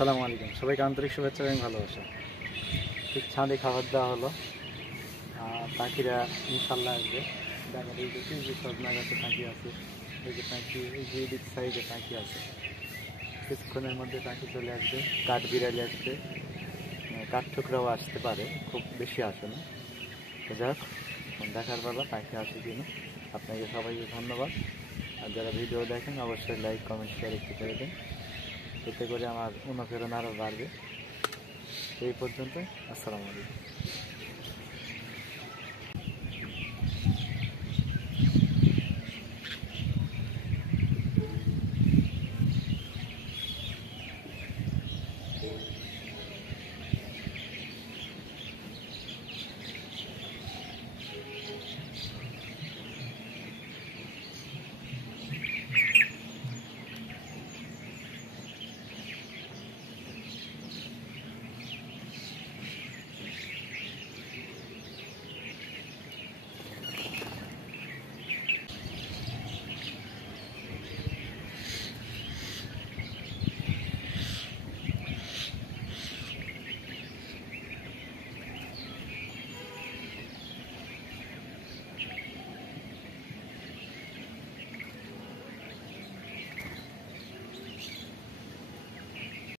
আসসালামু আলাইকুম, সবাইকে আন্তরিক শুভেচ্ছা এবং ভালোবাসা। ঠিক ছাদে খাবার দেওয়া হলো, পাখিরা ইনশাল্লাহ আসবে। দেখেন এই যে সজনা গাছে পাখি আছে, এই যে পাখি, এই যে দিক সাইডে পাখি আছে। কিছুক্ষণের মধ্যে পাখি চলে আসবে, কাঠ বিড়ালি আসবে, কাঠ ঠোকরাও আসতে পারে, খুব বেশি আসে না। তো যাক, দেখার বেলা পাখি আসে কিনা। আপনাকে সবাইকে ধন্যবাদ। আর যারা ভিডিও দেখেন অবশ্যই লাইক, কমেন্ট, শেয়ার একটু করে দেন, এতে করে আমার অনুপ্রেরণা আরও বাড়বে। এই পর্যন্ত, আসসালামু আলাইকুম।